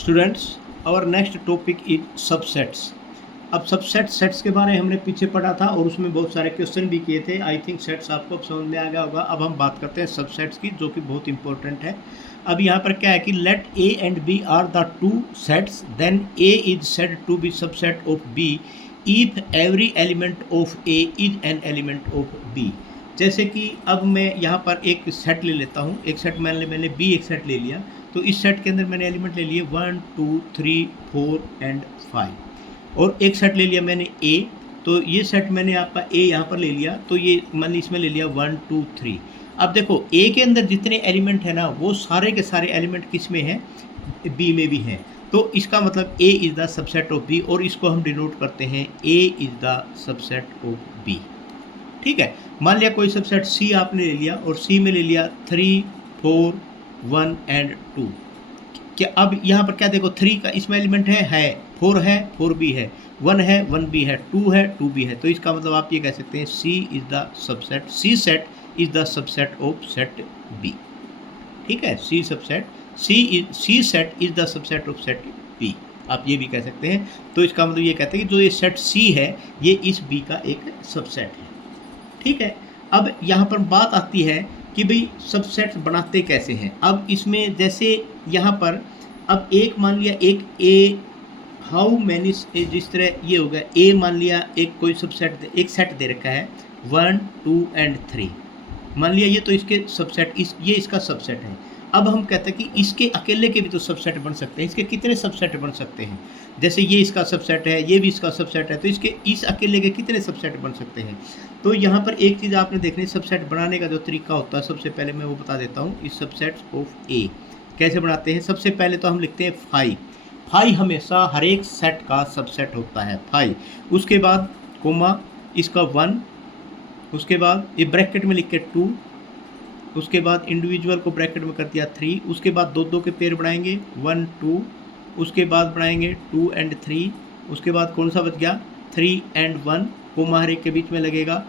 Students, our next topic is subsets. अब sets के बारे में हमने पीछे पढ़ा था और उसमें बहुत सारे क्वेश्चन भी किए थे। आई थिंक सेट्स आपको अब समझ में आ गया होगा। अब हम बात करते हैं सबसेट्स की, जो कि बहुत इंपॉर्टेंट है। अब यहाँ पर क्या है कि let A and B are the two sets, then A is said to be subset of B if every element of A is an element of B. जैसे कि अब मैं यहाँ पर एक सेट ले लेता हूँ, एक सेट मैंने बी एक सेट ले लिया, तो इस सेट के अंदर मैंने एलिमेंट ले लिए 1 2 3 4 एंड 5। और एक सेट ले लिया मैंने ए, तो ये सेट मैंने आपका ए यहाँ पर ले लिया, तो ये मैंने इसमें ले लिया 1 2 3। अब देखो ए के अंदर जितने एलिमेंट है ना, वो सारे के सारे एलिमेंट किस में हैं, बी में भी हैं। तो इसका मतलब A is the subset of B, और इसको हम डिनोट करते हैं A is the subset of B. ठीक है, मान लिया कोई सबसेट सी आपने ले लिया और सी में ले लिया 3 4 1 एंड 2। क्या अब यहाँ पर क्या देखो, 3 का इसमें एलिमेंट है 4 है 4 भी है, 1 है 1 भी है, 2 है 2 भी है। तो इसका मतलब आप ये कह सकते हैं C is the subset, C set is the subset of set B. ठीक है, C set is the subset of set B, आप ये भी कह सकते हैं। तो इसका मतलब ये कहते हैं कि जो ये सेट सी है ये इस बी का एक सबसेट है। ठीक है, अब यहाँ पर बात आती है कि भाई सबसेट्स बनाते कैसे हैं। अब इसमें जैसे यहाँ पर अब एक मान लिया एक ए, हाउ मैनी, जिस तरह ये हो गया ए, मान लिया एक कोई सबसेट एक सेट दे रखा है 1 2 एंड 3, मान लिया ये, तो इसके सबसेट ये इसका सबसेट है। अब हम कहते हैं कि इसके अकेले के भी तो सबसेट बन सकते हैं। इसके कितने सबसेट बन सकते हैं, जैसे ये इसका सबसेट है, ये भी इसका सबसेट है, तो इसके इस अकेले के कितने सबसेट बन सकते हैं। तो यहाँ पर एक चीज़ आपने देखनी, सबसेट बनाने का जो तरीका होता है, सबसे पहले मैं वो बता देता हूँ। इस सबसेट्स ऑफ ए कैसे बनाते हैं। सबसे पहले तो हम लिखते हैं 5 हमेशा हर एक सेट का सबसेट होता है 5। उसके बाद कोमा इसका 1, उसके बाद ये ब्रैकेट में लिख के 2, उसके बाद इंडिविजुअल को ब्रैकेट में कर दिया 3, उसके बाद दो के पेयर बनाएंगे 1 2, उसके बाद बनाएंगे 2 एंड 3, उसके बाद कौन सा बच गया 3 एंड 1, कोमा हर एक के बीच में लगेगा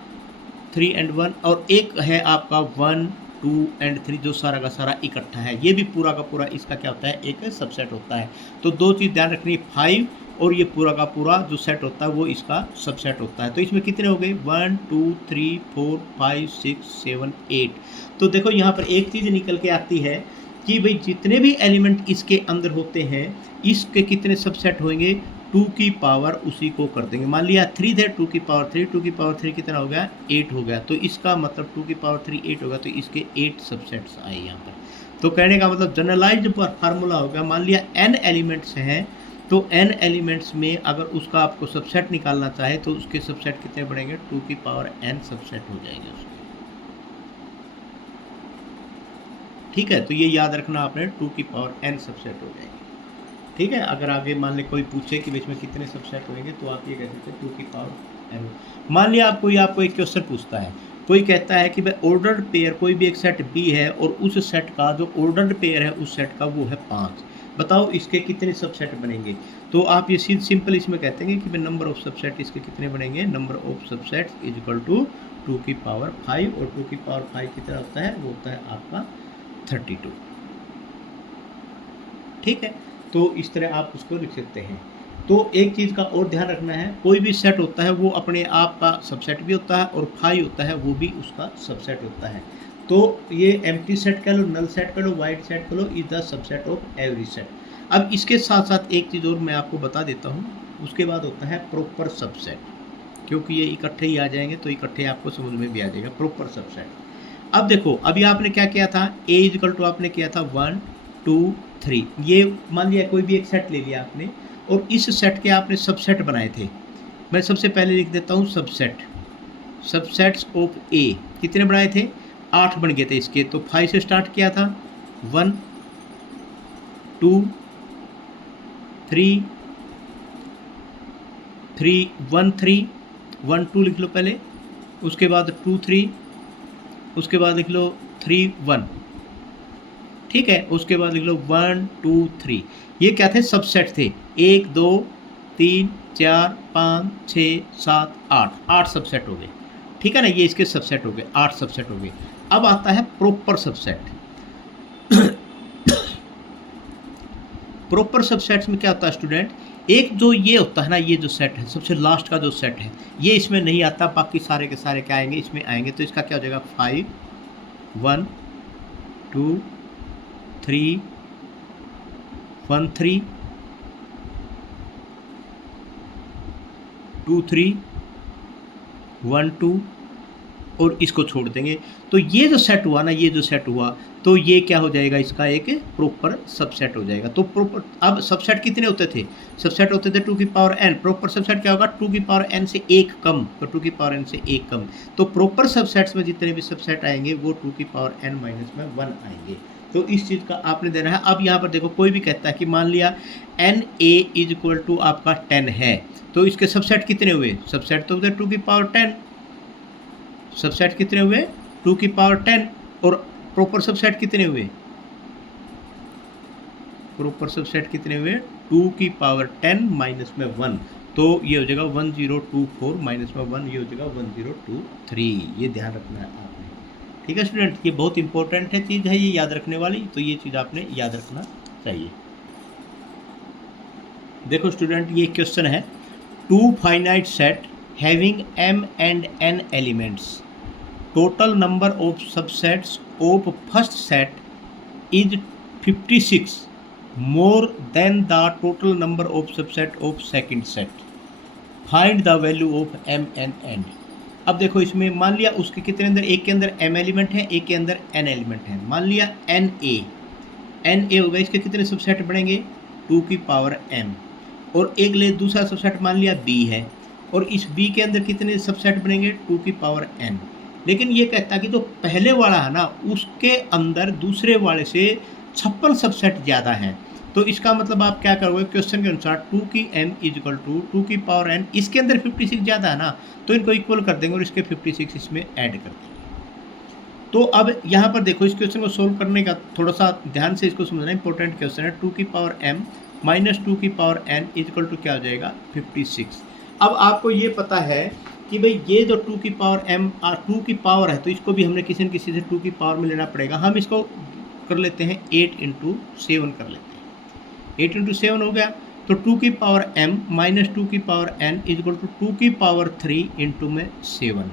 3 एंड 1, और एक है आपका 1 2 एंड 3 जो सारा का सारा इकट्ठा है। ये भी पूरा का पूरा इसका क्या होता है, एक सबसेट होता है। तो दो चीज़ ध्यान रखनी, 5 और ये पूरा का पूरा जो सेट होता है वो इसका सबसेट होता है। तो इसमें कितने हो गए 1 2 3 4 5 6 7 8। तो देखो यहाँ पर एक चीज़ निकल के आती है कि भाई जितने भी एलिमेंट इसके अंदर होते हैं इसके कितने सबसेट होंगे, 2 की पावर उसी को कर देंगे। मान लिया 3 थे, 2 की पावर 3, 2 की पावर 3 कितना हो गया 8 हो गया। तो इसका मतलब 2 की पावर 3 8 होगा, तो इसके 8 सबसेट्स आए यहाँ पर। तो कहने का मतलब जनरलाइज्ड फार्मूला हो गया, मान लिया n एलिमेंट्स हैं, तो n एलिमेंट्स में अगर उसका आपको सबसेट निकालना चाहे तो उसके सबसेट कितने बढ़ेंगे, 2 की पावर n सबसेट हो जाएंगे उसके। ठीक है, तो ये याद रखना आपने, 2 की पावर n सबसेट हो जाएंगे। ठीक है, अगर आगे मान ले कोई पूछे कि इसमें कितने सबसेट होंगे तो आप ये कह सकते हैं 2 की पावर n। मान लिया आपको एक क्वेश्चन पूछता है, कोई कहता है कि भाई ऑर्डर्ड पेयर कोई भी एक सेट बी है और उस सेट का जो ऑर्डर्ड पेयर है उस सेट का वो है 5, बताओ इसके कितने सबसेट बनेंगे। तो आप ये सिंपल इसमें कहते हैं कि भाई नंबर ऑफ सबसेट इसके कितने बनेंगे, number of subset is equal to 2 की पावर 5, और 2 की पावर 5 कितना होता है, वो होता है आपका 32। ठीक है, तो इस तरह आप उसको लिख सकते हैं। तो एक चीज़ का और ध्यान रखना है, कोई भी सेट होता है वो अपने आप का सबसेट भी होता है, और 5 होता है वो भी उसका सबसेट होता है। तो ये एम्प्टी सेट कह लो, नल सेट कह लो, वाइड सेट कह लो, is the subset of every set. अब इसके साथ साथ एक चीज़ और मैं आपको बता देता हूँ, उसके बाद होता है प्रॉपर सबसेट, क्योंकि ये इकट्ठे ही आ जाएंगे तो इकट्ठे आपको समझ में भी आ जाएगा प्रॉपर सबसेट। अब देखो, अभी आपने क्या किया था, ए इक्वल टू आपने किया था 1 2 3, ये मान लिया कोई भी एक सेट ले लिया आपने, और इस सेट के आपने सबसेट बनाए थे। मैं सबसे पहले लिख देता हूँ सबसेट्स ऑफ ए कितने बनाए थे, 8 बन गए थे इसके। तो 5 से स्टार्ट किया था, 1 2 3 3 1 3 1 2 लिख लो पहले, उसके बाद 2 3, उसके बाद लिख लो 3 1। ठीक है, उसके बाद लिख लो 1 2 3। ये क्या थे, सबसेट थे, 1 2 3 4 5 6 7 8 सबसेट हो गए। ठीक है ना, ये इसके सबसेट हो गए, 8 सबसेट हो गए। अब आता है प्रॉपर सबसेट। प्रॉपर सबसेट्स में क्या होता है स्टूडेंट, एक जो ये होता है ना, ये जो सेट है सबसे लास्ट का जो सेट है ये इसमें नहीं आता, बाकी सारे के सारे क्या आएंगे इसमें आएंगे। तो इसका क्या हो जाएगा 5 1 2 3 1 3 2 3 1 2 और इसको छोड़ देंगे। तो ये जो सेट हुआ ना, ये जो सेट हुआ तो ये क्या हो जाएगा, इसका एक प्रॉपर सबसेट हो जाएगा। तो प्रॉपर अब सबसेट कितने होते थे, सबसेट होते थे 2 की पावर n। प्रॉपर सबसेट क्या होगा 2 की पावर n से एक कम, तो 2 की पावर n से एक कम। तो प्रॉपर सबसेट्स में जितने भी सबसेट आएंगे वो 2 की पावर n माइनस में 1 आएंगे। तो इस चीज़ का आपने देना है। अब यहाँ पर देखो कोई भी कहता है कि मान लिया N A is equal to आपका 10 है, तो इसके सबसेट कितने हुए, सबसेट तो हुए 2 की पावर 10, सबसेट कितने हुए 2 की पावर 10, और प्रॉपर सबसेट कितने हुए, प्रॉपर सबसेट कितने हुए 2 की पावर 10 माइनस में 1, तो ये हो जाएगा 1024 माइनस में 1, ये हो जाएगा 1023। ये ध्यान रखना है आपने, ठीक है स्टूडेंट। ये बहुत इंपॉर्टेंट है चीज़ है ये याद रखने वाली, तो ये चीज़ आपने याद रखना चाहिए। देखो स्टूडेंट ये क्वेश्चन है, 2 finite set having m and n elements, total number of subsets of first set is 56 more than the total number of subset of second set, find the value of m and n। अब देखो इसमें मान लिया उसके कितने अंदर, एक के अंदर m एलिमेंट है, एक के अंदर n एलिमेंट है। मान लिया n a होगा, इसके कितने सबसेट बढ़ेंगे 2 की पावर m, और एक ले दूसरा सबसेट मान लिया b है, और इस b के अंदर कितने सबसेट बनेंगे 2 की पावर n। लेकिन ये कहता है कि जो पहले वाला है ना उसके अंदर दूसरे वाले से 56 सबसेट ज़्यादा हैं। तो इसका मतलब आप क्या करोगे, क्वेश्चन के अनुसार 2 की m इज इक्वल टू 2 की पावर n, इसके अंदर 56 ज़्यादा है ना, तो इनको इक्वल कर देंगे और इसके 56 इसमें ऐड कर देंगे। तो अब यहाँ पर देखो इस क्वेश्चन को सोल्व करने का थोड़ा सा ध्यान से इसको समझना, इंपॉर्टेंट क्वेश्चन है। 2 की पावर m माइनस 2 की power n is equal to क्या हो जाएगा 56। अब आपको ये पता है कि भाई ये जो 2 की पावर m 2 की पावर है, तो इसको भी हमने किसी न किसी से 2 की पावर में लेना पड़ेगा। हम इसको कर लेते हैं 8 × 7 कर लेते हैं, 8 × 7 हो गया। तो 2 की पावर m माइनस 2 की power n is equal to 2 की पावर 3 इंटू में 7।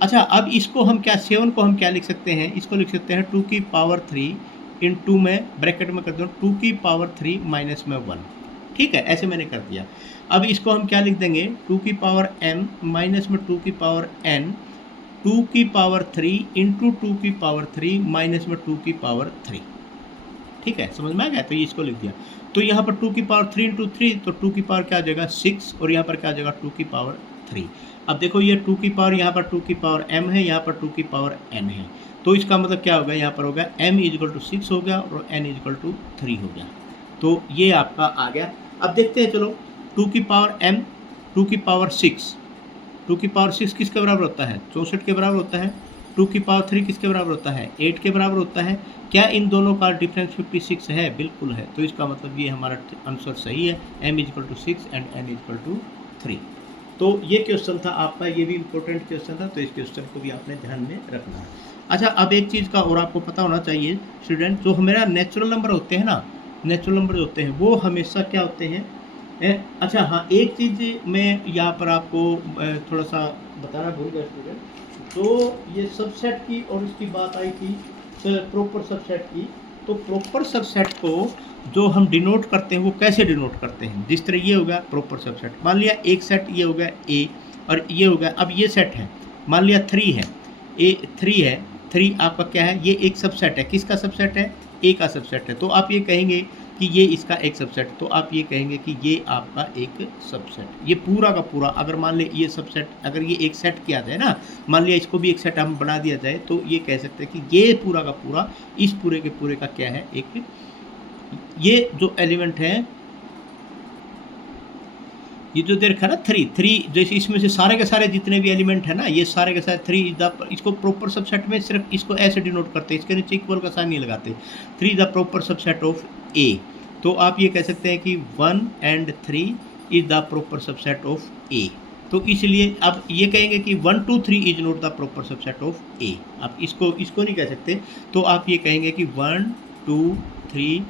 अच्छा अब इसको हम क्या, 7 को हम क्या लिख सकते हैं, इसको लिख सकते हैं 2 की पावर 3 इंटू में ब्रैकेट में कर दूँ 2 की पावर 3 माइनस में 1, ठीक है, ऐसे मैंने कर दिया। अब इसको हम क्या लिख देंगे 2 की पावर m माइनस में 2 की पावर n 2 की पावर 3 इंटू 2 की पावर 3 माइनस में 2 की पावर 3, ठीक है, समझ में आ गया। तो ये इसको लिख दिया। तो यहाँ पर 2 की पावर 3 इंटू 3, तो 2 की पावर क्या आ जाएगा 6, और यहाँ पर क्या आ जाएगा 2 की पावर 3। अब देखो ये 2 की पावर यहाँ पर 2 की पावर m है, यहाँ पर 2 की पावर n है, तो इसका मतलब क्या होगा, यहाँ पर होगा m इज इक्वल टू 6 हो गया और n इज इक्वल टू 3 हो गया। तो ये आपका आ गया। अब देखते हैं चलो 2 की पावर m 2 की पावर 6, 2 की पावर 6 किसके बराबर होता है 64 के बराबर होता है। 2 की पावर 3 किसके बराबर होता है 8 के बराबर होता है। क्या इन दोनों का डिफरेंस 56 है, बिल्कुल है। तो इसका मतलब ये हमारा आंसर सही है, m is equal to 6 and n is equal to 3। तो ये क्वेश्चन था आपका, ये भी इम्पोर्टेंट क्वेश्चन था, तो इस क्वेश्चन को भी आपने ध्यान में रखना है। अच्छा अब एक चीज़ का और आपको पता होना चाहिए स्टूडेंट, जो हमारा नेचुरल नंबर होते हैं ना, नेचुरल नंबर होते हैं वो हमेशा क्या होते हैं अच्छा हाँ एक चीज़ मैं यहाँ पर आपको थोड़ा सा बताना भूल गया स्टूडेंट। तो ये सबसेट की और इसकी बात आई थी प्रॉपर सबसेट की। तो प्रॉपर सबसेट को जो हम डिनोट करते हैं वो कैसे डिनोट करते हैं, जिस तरह ये हो गया प्रॉपर सबसेट, मान लिया एक सेट ये हो गया ए और ये हो गया, अब ये सेट है मान लिया 3 है, ए 3 है, 3 आपका क्या है, ये एक सबसेट है, किसका सबसेट है ए का सबसेट है। तो आप ये कहेंगे कि ये इसका एक सबसेट, तो आप ये कहेंगे कि ये आपका एक सबसेट, ये पूरा का पूरा। अगर मान ले ये सबसेट अगर ये एक सेट किया जाए ना, मान लिया इसको भी एक सेट हम बना दिया जाए, तो ये कह सकते हैं कि ये पूरा का पूरा इस पूरे के पूरे का क्या है एक, ये जो एलिमेंट है ये जो दे रखा है ना 3 जैसे इसमें से सारे के सारे जितने भी एलिमेंट है ना, ये सारे के सारे 3 इज द, इसको प्रॉपर सबसेट में सिर्फ इसको ऐसे डिनोट करते हैं, इसके नीचे इक्वल का साइन नहीं लगाते, 3 is the proper subset of A. तो आप ये कह सकते हैं कि 1 and 3 is the proper subset of A. तो इसलिए अब ये कहेंगे कि 1 2 3 is not the proper subset of A. आप इसको नहीं कह सकते, तो आप ये कहेंगे कि 1 2 3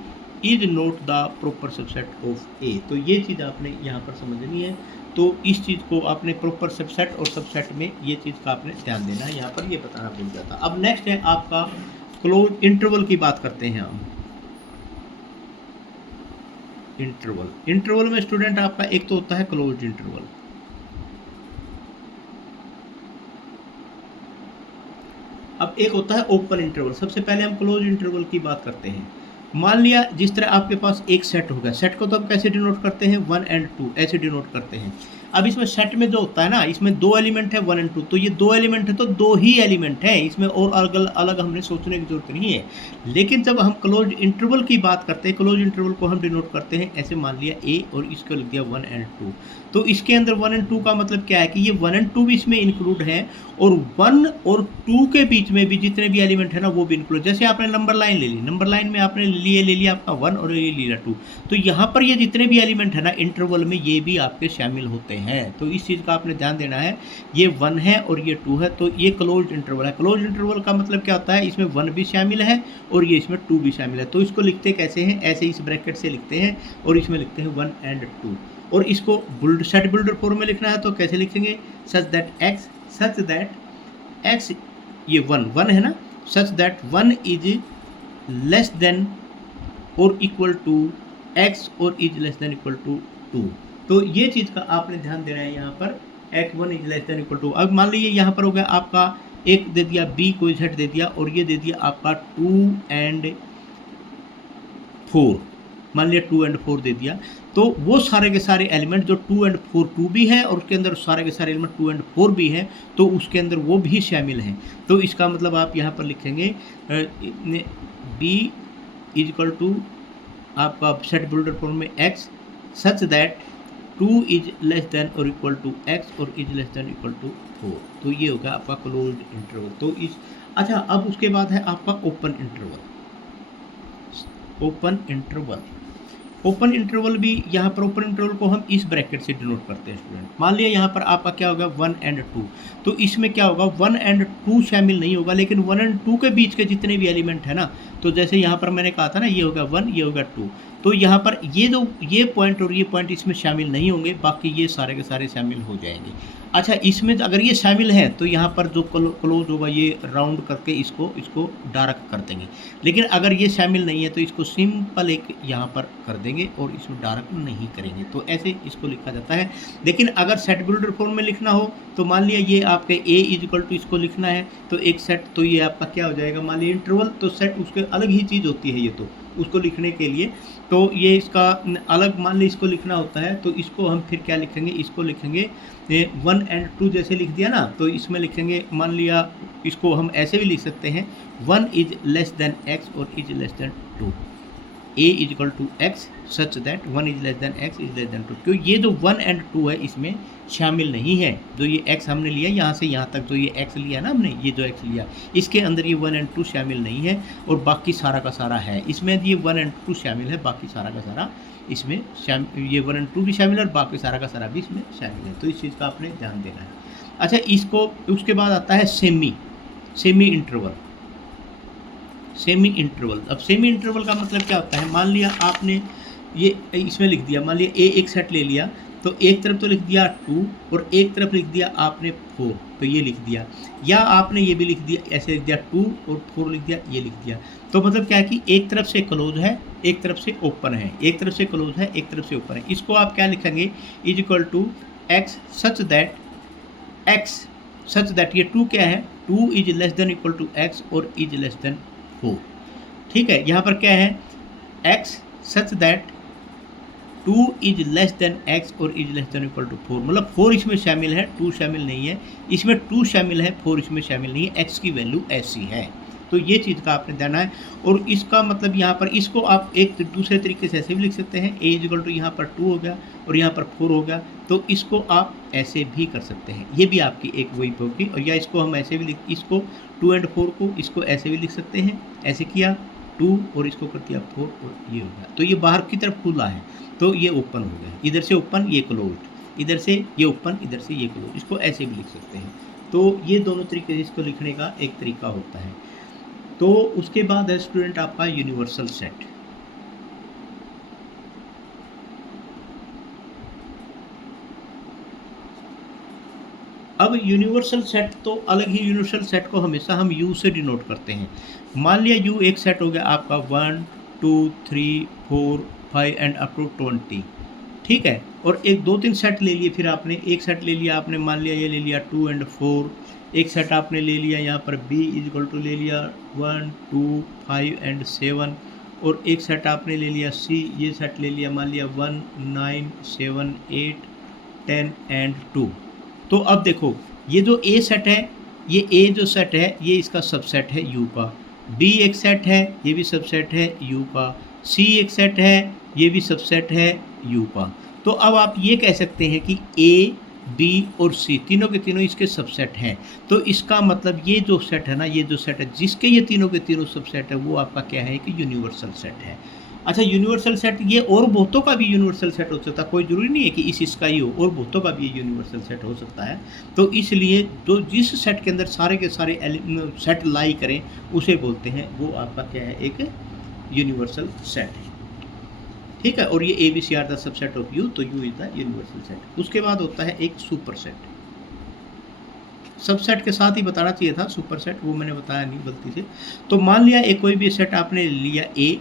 is not the proper subset of A. तो ये चीज़ आपने यहाँ पर समझनी है। तो इस चीज़ को आपने प्रॉपर सबसेट और सबसेट में ये चीज़ का आपने ध्यान देना है, यहाँ पर ये बताना भूल जाता। अब नेक्स्ट है आपका क्लोज इंटरवल की बात करते हैं हम। इंटरवल में स्टूडेंट आपका एक तो होता है क्लोज्ड इंटरवल, अब एक होता है ओपन इंटरवल। सबसे पहले हम क्लोज इंटरवल की बात करते हैं। मान लिया जिस तरह आपके पास एक सेट होगा, सेट को तो हम कैसे डिनोट करते हैं, 1 और 2 ऐसे डिनोट करते हैं। अब इसमें सेट में जो होता है ना, इसमें 2 एलिमेंट है 1 और 2, तो ये 2 एलिमेंट है तो 2 ही एलिमेंट है, इसमें और अलग अलग हमने सोचने की जरूरत नहीं है। लेकिन जब हम क्लोज इंटरवल की बात करते हैं, क्लोज इंटरवल को हम डिनोट करते हैं ऐसे, मान लिया ए और इसको लिख दिया 1 और 2, तो इसके अंदर 1 और 2 का मतलब क्या है कि ये 1 और 2 भी इसमें इंक्लूड है, और 1 और 2 के बीच में भी जितने भी एलिमेंट है ना वो भी इंक्लूड। जैसे आपने नंबर लाइन ले ली, नंबर लाइन में आपने ले लिया आपका 1 और ये लिया 2, तो यहाँ पर ये जितने भी एलिमेंट है ना इंटरवल में ये भी आपके शामिल होते हैं। तो इस चीज़ का आपने ध्यान देना है, ये 1 है और ये 2 है, तो ये क्लोज्ड इंटरवल है। क्लोज्ड इंटरवल का मतलब क्या होता है, इसमें 1 भी शामिल है और ये इसमें 2 भी शामिल है। तो इसको लिखते कैसे हैं, ऐसे इस ब्रैकेट से लिखते हैं और इसमें लिखते हैं 1 और 2। और इसको सेट बिल्डर फॉर्म में लिखना है तो कैसे लिखेंगे, सच दैट एक्स ये 1 है ना, such that 1 is less than और इक्वल टू एक्स और is less than equal to 2। तो ये चीज़ का आपने ध्यान देना है यहाँ पर, x1 is less than equal to. अब मान लीजिए यहाँ पर हो गया आपका एक दे दिया b कोई z दे दिया, और ये दे दिया आपका 2 और 4, मान लिया 2 और 4 दे दिया, तो वो सारे के सारे एलिमेंट जो 2 और 4 2 भी है और उसके अंदर सारे के सारे एलिमेंट 2 और 4 भी है, तो उसके अंदर वो भी शामिल हैं। तो इसका मतलब आप यहाँ पर लिखेंगे b इज इक्वल टू आपका सेट बिल्डर फॉर्म में x such that 2 is less than और इक्वल टू x और is less than equal to 4। तो ये होगा आपका क्लोज्ड इंटरवल। तो इस अच्छा, अब उसके बाद है आपका ओपन इंटरवल। ओपन इंटरवल भी यहाँ पर, ओपन इंटरवल को हम इस ब्रैकेट से डिनोट करते हैं स्टूडेंट। मान लिया यहाँ पर आपका क्या होगा 1 और 2, तो इसमें क्या होगा 1 और 2 शामिल नहीं होगा, लेकिन 1 और 2 के बीच के जितने भी एलिमेंट है ना, तो जैसे यहाँ पर मैंने कहा था ना, ये होगा 1 ये होगा 2, तो यहाँ पर ये पॉइंट और ये पॉइंट इसमें शामिल नहीं होंगे, बाकी ये सारे के सारे शामिल हो जाएंगे। अच्छा, इसमें अगर ये शामिल है तो यहाँ पर जो क्लोज होगा ये राउंड करके इसको डार्क कर देंगे, लेकिन अगर ये शामिल नहीं है तो इसको सिंपल एक यहाँ पर कर देंगे और इसमें डार्क नहीं करेंगे। तो ऐसे इसको लिखा जाता है। लेकिन अगर सेट बिल्डर फॉर्म में लिखना हो तो मान लिया ये आपके ए इज इक्वल टू इसको लिखना है, तो एक सेट, तो ये आपका क्या हो जाएगा, मान लिया इंटरवल, तो सेट उसके अलग ही चीज़ होती है ये, तो उसको लिखने के लिए तो ये इसका अलग, मान ली इसको लिखना होता है तो इसको हम फिर क्या लिखेंगे, इसको लिखेंगे 1 और 2 जैसे लिख दिया ना, तो इसमें लिखेंगे, मान लिया इसको हम ऐसे भी लिख सकते हैं 1 इज लेस देन x और is less than 2, a is equal to X such that 1 is less than x is less than 2। क्यों, ये जो 1 और 2 है इसमें शामिल नहीं है, जो ये x हमने लिया यहाँ से यहाँ तक, जो ये x लिया ना हमने, ये जो x लिया इसके अंदर ये 1 और 2 शामिल नहीं है, और बाकी सारा का सारा है इसमें, ये 1 और 2 शामिल है, बाकी सारा का सारा इसमें ये 1 और 2 भी शामिल है और बाकी सारा का सारा भी इसमें शामिल है। तो इस चीज़ का आपने ध्यान देना है। अच्छा, इसको उसके बाद आता है सेमी इंटरवल। अब सेमी इंटरवल का मतलब क्या होता है, मान लिया आपने ये इसमें लिख दिया, मान लिया एक सेट ले लिया, तो एक तरफ तो लिख दिया 2 और एक तरफ लिख दिया आपने 4, तो ये लिख दिया, या आपने ये भी लिख दिया, ऐसे लिख दिया 2 और 4 लिख दिया, ये लिख दिया। तो मतलब क्या है कि एक तरफ से क्लोज है, एक तरफ से ओपन है, एक तरफ से क्लोज है, एक तरफ से ओपन है। इसको आप क्या लिखेंगे, is equal to X such that ये 2 क्या है, 2 is less than equal to X और इज लेस देन 4। ठीक है, यहाँ पर क्या है, X such that 2 is less than X और is less than equal to 4, मतलब 4 इसमें शामिल है, 2 शामिल नहीं है, इसमें 2 शामिल है, 4 इसमें शामिल नहीं है, एक्स की वैल्यू ऐसी है। तो ये चीज़ का आपने ध्यान है। और इसका मतलब यहाँ पर इसको आप एक दूसरे तरीके से ऐसे भी लिख सकते हैं, ए इक्वल टू यहाँ पर 2 हो गया और यहाँ पर 4 हो गया, तो इसको आप ऐसे भी कर सकते हैं, ये भी आपकी एक वही होगी। और या इसको हम ऐसे भी इसको 2 और 4 को इसको ऐसे भी लिख सकते हैं, ऐसे किया 2 और इसको कर दिया 4 और ये हो गया, तो ये बाहर की तरफ खुला है, तो ये ओपन हो गया, इधर से ओपन ये क्लोज्ड, इधर से ये ओपन इधर से ये क्लोज, इसको ऐसे भी लिख सकते हैं। तो ये दोनों तरीके से इसको लिखने का एक तरीका होता है। तो उसके बाद है स्टूडेंट आपका यूनिवर्सल सेट। अब यूनिवर्सल सेट तो अलग ही, यूनिवर्सल सेट को हमेशा हम यू से डिनोट करते हैं। मान लिया यू एक सेट हो गया आपका 1 2 3 4 5 एंड अप टू 20, ठीक है। और एक 2-3 सेट ले लिए, फिर आपने एक सेट ले लिया, आपने मान लिया ये ले लिया 2 एंड 4, एक सेट आपने ले लिया यहाँ पर बी इज इक्वल टू ले लिया 1 2 5 एंड 7, और एक सेट आपने ले लिया सी, ये सेट ले लिया मान लिया 1 9 7 8 10 एंड 2। तो अब देखो ये जो ए सेट है, ये ए जो सेट है ये इसका सबसेट है यू का, बी एक सेट है ये भी सबसेट है यू का, सी एक सेट है ये भी सबसेट है यू का। तो अब आप ये कह सकते हैं कि ए बी और सी तीनों के तीनों इसके सबसेट हैं। तो इसका मतलब ये जो सेट है ना, ये जो सेट है जिसके ये तीनों के तीनों सबसेट है वो आपका क्या है कि यूनिवर्सल सेट है। अच्छा, यूनिवर्सल सेट ये और बहुतों का भी यूनिवर्सल सेट हो सकता है, कोई ज़रूरी नहीं है कि इसका ही हो, और बहुतों का भी ये यूनिवर्सल सेट हो सकता है। तो इसलिए जो जिस सेट के अंदर सारे के सारे सेट लाई करें उसे बोलते हैं, वो आपका क्या है एक यूनिवर्सल सेट है, ठीक है। और ये A B C are the subset of U, तो U is the universal set. उसके बाद होता है एक सुपर सेट, सबसेट के साथ ही बताना चाहिए था सुपर सेट, वो मैंने बताया नहीं गलती से। तो मान लिया एक कोई भी सेट आपने लिया ए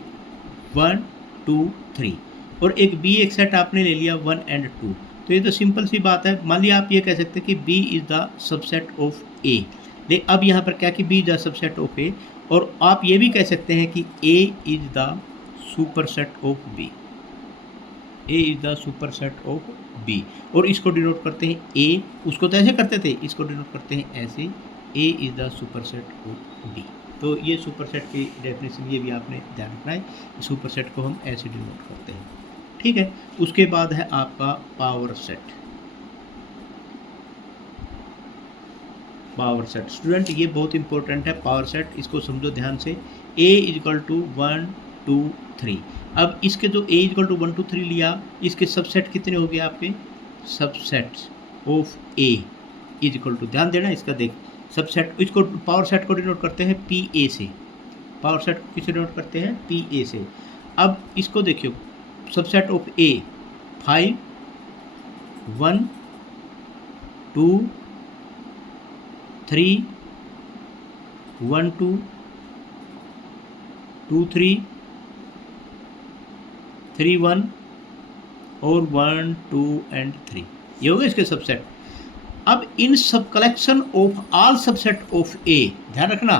1 2 3, और एक बी एक सेट आपने ले लिया 1 एंड 2। तो ये तो सिंपल सी बात है। मान लिया आप ये कह सकते हैं कि B is the subset of A, लेकिन अब यहाँ पर क्या कि B is the subset of A, और आप ये भी कह सकते हैं कि A is the superset of B, A is the superset of B. और इसको डिनोट करते हैं ए, उसको तो ऐसे करते थे, इसको डिनोट करते हैं ऐसे, A is the superset of B. तो ये सुपर सेट की डेफिनेशन ये भी आपने ध्यान रखना है, सुपर सेट को हम ऐसे डिनोट करते हैं, ठीक है। उसके बाद है आपका power set. Power set student ये बहुत इंपॉर्टेंट है, पावर सेट इसको समझो ध्यान से। ए इज इक्वल टू 1 2 3, अब इसके जो ए इज इक्वल टू 1 2 3 लिया, इसके सबसेट कितने हो गए आपके, subsets of A is equal to, ध्यान देना इसका, देख सबसेट, इसको पावर सेट को डिनोट करते हैं पी ए से, पावर सेट को किसे डिनोट करते हैं पी ए से। अब इसको देखियो, सबसेट ऑफ ए 5 1 2 3 1 2 2 3 3 1 और 1 2 एंड 3, ये हो गए इसके सबसेट। अब इन सब collection of all subset of A, ध्यान रखना,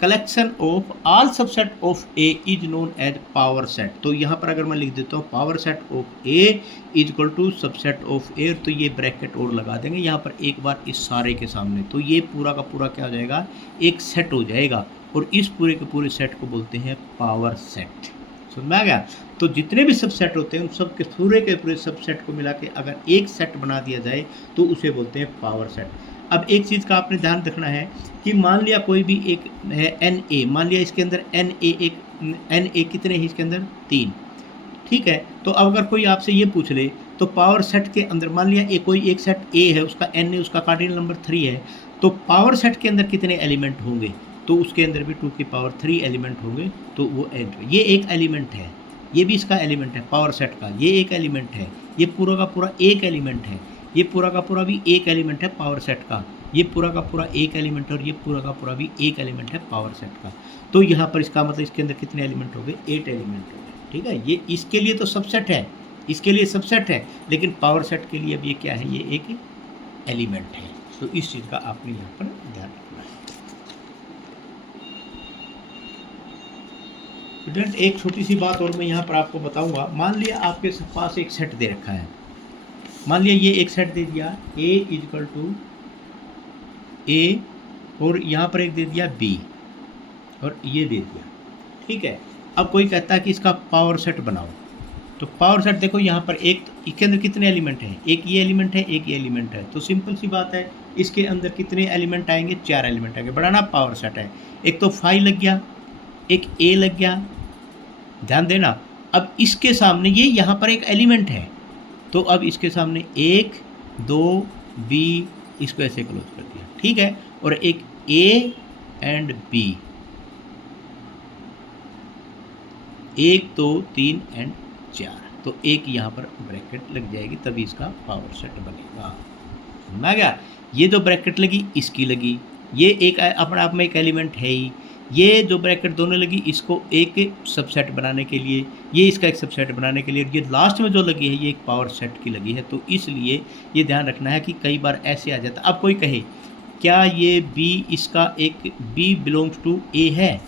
collection of all subset of A is known as power set. तो यहाँ पर अगर मैं लिख देता हूँ power set of A is equal to subset of A, तो ये ब्रैकेट और लगा देंगे यहाँ पर एक बार इस सारे के सामने, तो ये पूरा का पूरा क्या हो जाएगा, एक सेट हो जाएगा, और इस पूरे के पूरे सेट को बोलते हैं पावर सेट। समझ में आ गया। तो जितने भी सबसेट होते हैं उन सब के पूरे सबसेट को मिला के अगर एक सेट बना दिया जाए तो उसे बोलते हैं पावर सेट। अब एक चीज़ का आपने ध्यान रखना है कि मान लिया कोई भी एक है एन ए, मान लिया इसके अंदर एन ए, एक एन ए कितने हैं इसके अंदर 3, ठीक है। तो अब अगर कोई आपसे ये पूछ ले तो पावर सेट के अंदर मान लिया कोई एक सेट ए है, उसका एन ए, उसका कार्डिनल नंबर 3 है, तो पावर सेट के अंदर कितने एलिमेंट होंगे, तो उसके अंदर भी 2 की पावर 3 एलिमेंट होंगे, तो वो ये एक एलिमेंट है, ये भी इसका एलिमेंट है पावर सेट का, ये एक एलिमेंट है, ये पूरा का पूरा एक एलिमेंट है, ये पूरा का पूरा भी एक एलिमेंट है पावर सेट का, ये पूरा का पूरा एक एलिमेंट है, और ये पूरा का पूरा भी एक एलिमेंट है पावर सेट का। तो यहाँ पर इसका मतलब इसके अंदर कितने एलिमेंट हो गए, 8 एलिमेंट हो गए, ठीक है। ये इसके लिए तो सबसेट है, इसके लिए सबसेट है, लेकिन पावर सेट के लिए अब ये क्या है, ये एक एलिमेंट है। तो इस चीज़ का आपने यहाँ पर ध्यान रखना है। स्टूडेंट एक छोटी सी बात और मैं यहाँ पर आपको बताऊंगा। मान लिया आपके पास एक सेट दे रखा है, मान लिया ये एक सेट दे दिया ए इज इक्वल टू ए, और यहाँ पर एक दे दिया बी, और ये दे दिया, ठीक है। अब कोई कहता है कि इसका पावर सेट बनाओ, तो पावर सेट देखो यहाँ पर एक, इसके अंदर कितने एलिमेंट हैं, एक ये एलिमेंट है, एक ये एलिमेंट है, तो सिंपल सी बात है इसके अंदर कितने एलिमेंट आएंगे, 4 एलिमेंट आएंगे, बनाना पावर सेट है। एक तो 5 लग गया, एक ए लग गया, ध्यान देना। अब इसके सामने ये यहाँ पर एक एलिमेंट है, तो अब इसके सामने 1 2 बी, इसको ऐसे क्लोज कर दिया, ठीक है, और एक ए एंड बी, 1 2 3 एंड 4, तो एक यहाँ पर ब्रैकेट लग जाएगी, तभी इसका पावर सेट बनेगा। समझ में आ गया। ये जो ब्रैकेट लगी इसकी लगी, ये एक अपने आप में एक एलिमेंट है ही। ये जो ब्रैकेट दोनों लगी इसको एक सबसेट बनाने के लिए, ये इसका एक सबसेट बनाने के लिए, ये लास्ट में जो लगी है ये एक पावर सेट की लगी है। तो इसलिए ये ध्यान रखना है कि कई बार ऐसे आ जाता है। अब कोई कहे क्या ये बी इसका एक बी बिलोंग्स टू ए है,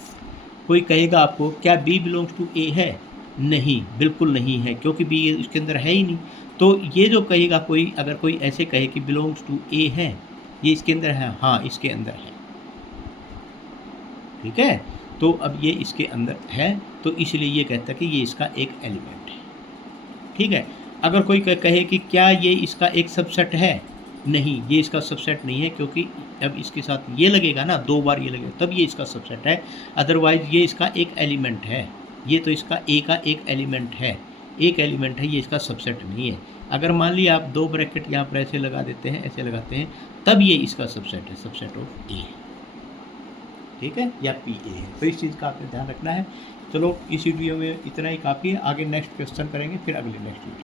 कोई कहेगा आपको क्या बी बिलोंग्स टू ए है, नहीं, बिल्कुल नहीं है, क्योंकि बी इसके अंदर है ही नहीं। तो ये जो कहेगा कोई, अगर कोई ऐसे कहे कि बिलोंग्स टू ए है, ये इसके अंदर है, हाँ इसके अंदर है, ठीक है। तो अब ये इसके अंदर है, तो इसलिए ये कहता है कि ये इसका एक एलिमेंट है, ठीक है। अगर कोई कहे कि क्या ये इसका एक सबसेट है, नहीं, ये इसका सबसेट नहीं है, क्योंकि अब इसके साथ ये लगेगा ना, 2 बार ये लगेगा तब ये इसका सबसेट है, अदरवाइज ये इसका एक एलिमेंट है। ये तो इसका ए का एक एलिमेंट है, एक एलिमेंट है, ये इसका सबसेट नहीं है। अगर मान लिया आप 2 ब्रैकेट यहाँ पर ऐसे लगा देते हैं, ऐसे लगाते हैं, तब ये इसका सबसेट है, सबसेट ऑफ ए, ठीक है, या पी ए है। तो इस चीज़ का आपने ध्यान रखना है। चलो इस वीडियो में इतना ही काफ़ी है, आगे नेक्स्ट क्वेश्चन करेंगे फिर अगले नेक्स्ट वीडियो।